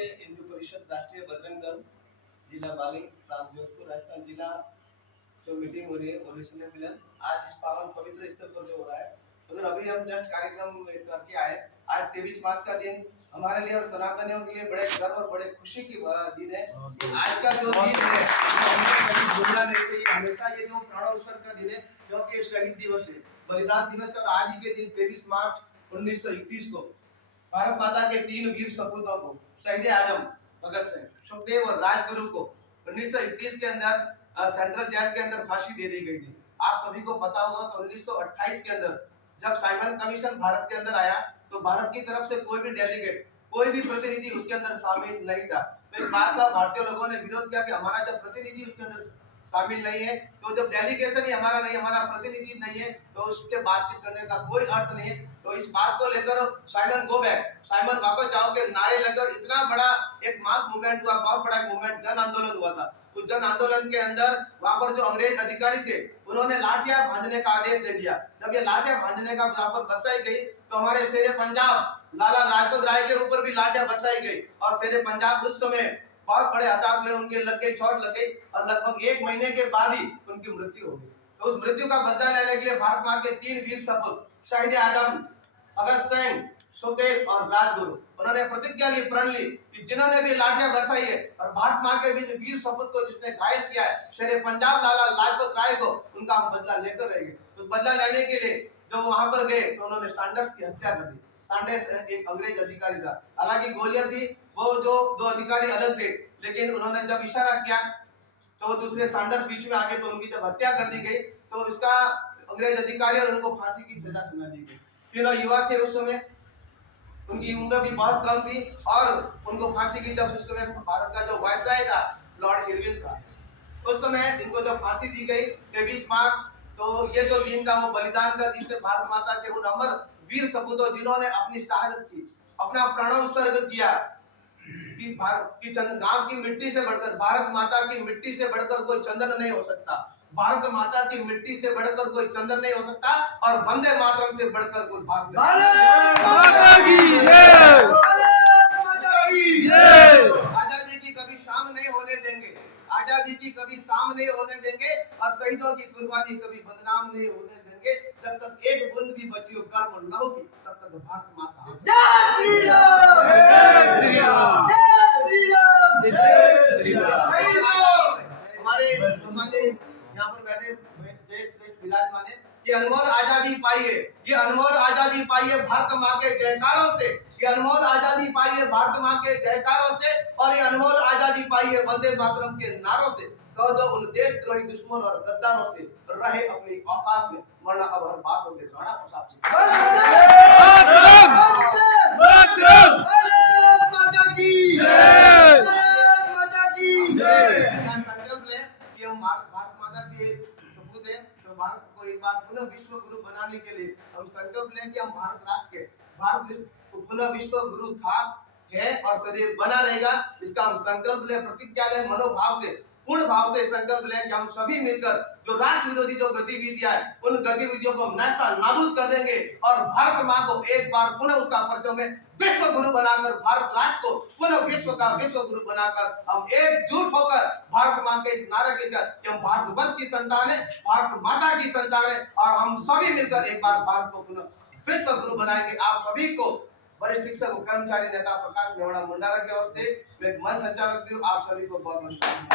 भारतीय हिंदू परिषद राष्ट्रीय बजरंग दल जिला बाली प्रांत जोधपुर राजस्थान जिला जो मीटिंग हो रही है वोल्यूशन मिलन आज इस पावन पवित्र स्थल पर जो हो रहा है, अगर अभी हम जस्ट कार्यक्रम करके आए। आज 23 मार्च का दिन हमारे लिए और सनातनियों के लिए बड़े गर्व और बड़े खुशी की दिन है। आज का जो दिन है कभी भूलना नहीं चाहिए, हमेशा ये जो प्राणोत्सव का दिन है क्योंकि शहीद दिवस है, बलिदान दिवस है। और आज ही के दिन 23 मार्च 1921 को भारत माता के 3 वीर सपूतों को शहीद आजम भगत सिंह, सुखदेव और राजगुरु को 1921 के अंदर सेंट्रल जेल के अंदर फांसी दे दी गई थी। आप सभी को पता होगा तो 1928 के अंदर जब साइमन कमीशन भारत के अंदर आया तो भारत की तरफ से कोई भी डेलीगेट, कोई भी प्रतिनिधि उसके अंदर शामिल नहीं था। तो इस बात का भारतीय लोगों ने विरोध किया कि हमारा जब प्रतिनिधि उसके अंदर शामिल नहीं है, तो जब डेलीगेशन ही हमारा नहीं, हमारा प्रतिनिधि नहीं है, तो उसके बातचीत करने का कोई अर्थ नहीं है। तो इस बात को लेकर साइमन गो बैक, साइमन वापस जाओ के नारे लेकर इतना बड़ा एक मास मूवमेंट हुआ, बहुत बड़ा मूवमेंट, जन आंदोलन हुआ था। उस जन आंदोलन के अंदर वहां पर जो अंग्रेज अधिकारी थे उन्होंने लाठियां भांजने का आदेश दे दिया। जब ये लाठियां भांजने का वहां पर बरसाई गई तो हमारे शेरे पंजाब लाला लाजपत राय के ऊपर भी लाठियां बरसाई गई और शेरे पंजाब उस समय बहुत बड़े हताहत हुए, उनके लग गई, चोट लग गई और लगभग 1 महीने के बाद ही उनकी मृत्यु हो गई। तो उस मृत्यु का बदला लेने के लिए भारत मां के 3 वीर सपूत शहीद आजम भगत सिंह, सुखदेव और राजगुरु, उन्होंने प्रतिज्ञा ली, प्रण ली कि जिन्होंने भी लाठियां बरसाई है और भारत मां के भी वीर सपूत को जिसने घायल किया है शेरे पंजाब लाला लाजपत राय को, उनका हम बदला लेकर रहेंगे। उस बदला लेने के लिए जब वहां पर गए तो उन्होंने सैंडर्स की हत्या कर दी। सैंडर्स एक अंग्रेज अधिकारी था, हालांकि गोलियां थी, वो जो 2 अधिकारी अलग थे, लेकिन उन्होंने जब इशारा किया तो दूसरे सैंडर्स बीच में आ गए, तो उनकी जब हत्या कर दी गई तो इसका अंग्रेज अधिकारी और उनको फांसी की सजा सुना दी गई। तीनों युवा थे उस समय, उनकी उम्र भी बहुत कम थी और उनको फांसी की जब उस समय भारत का जो वायसराय था लॉर्ड इरविन था, उस समय इनको जब फांसी दी गई 23 मार्च, तो ये जो दिन था वो बलिदान का दिन से भारत माता के उन अमर वीर सपूतों जिन्होंने अपनी शहादत की, अपना प्राणोत्सर्ग किया कि भारत की गांव की मिट्टी से बढ़कर, भारत माता की मिट्टी से बढ़कर कोई चंदन नहीं हो सकता, भारत माता की मिट्टी से बढ़कर कोई चंदन नहीं हो सकता और वंदे मातरम से बढ़कर कोई भारत माता की जय, भारत माता की जय। आजादी की कभी शाम नहीं होने देंगे, आजादी की कभी शाम नहीं होने देंगे और शहीदों की कुर्बानी कभी बदनाम नहीं होने देंगे। जब तक एक बूंद भी बची हो कर्म लहू की, तब तक भारत माता। जय श्री राम, जय श्री राम, जय श्री राम, जय श्री राम। हमारे सम्मानित यहाँ पर बैठे जेठ श्रेष्ठ विराजमान है, ये अनमोल आजादी पाई है, ये अनमोल आजादी पाई है भारत माँ के जयकारों से, ये अनमोल आजादी पाई है भारत माँ के जयकारों से और ये अनमोल आजादी पाई है वंदे मातरम के नारों से। कह दो उन देशद्रोही दुश्मन और गद्दारों से रहे अपनी औकात में, वरना अब हर बात होंगे गाना माता की जय, माता की जय। संकल्प लें कि हम भारत माता के सपूत हैं, तो भारत को एक बार पुनः विश्व गुरु बनाने के लिए हम संकल्प लें कि हम भारत राष्ट्र के, भारत पुनः विश्व गुरु था, है और सदैव बना रहेगा। इसका हम संकल्प लें, प्रतिज्ञा लें, मनोभाव से, पूर्ण भाव से संकल्प लें कि हम सभी मिलकर जो राष्ट्र विरोधी जो गतिविधियां हैं उन गतिविधियों को नष्ट नाबूद कर देंगे और भारत मां को एक बार पुनः उसका परिचय में विश्व गुरु बनाकर, भारत राष्ट्र को पुनः विश्व का विश्व गुरु बनाकर हम एकजुट होकर भारत मां के इस नारे के साथ कि हम भारतवर्ष की संतान है, भारत माता की संतान है और हम सभी मिलकर एक बार भारत को पुनः विश्व गुरु बनाएंगे। आप सभी को वरिष्ठ शिक्षक और कर्मचारी नेता प्रकाश मेवाड़ा मुंडारा की ओर से मैं मंच संचालक भी हूँ, आप सभी को बहुत बहुत शुभकामनाएं।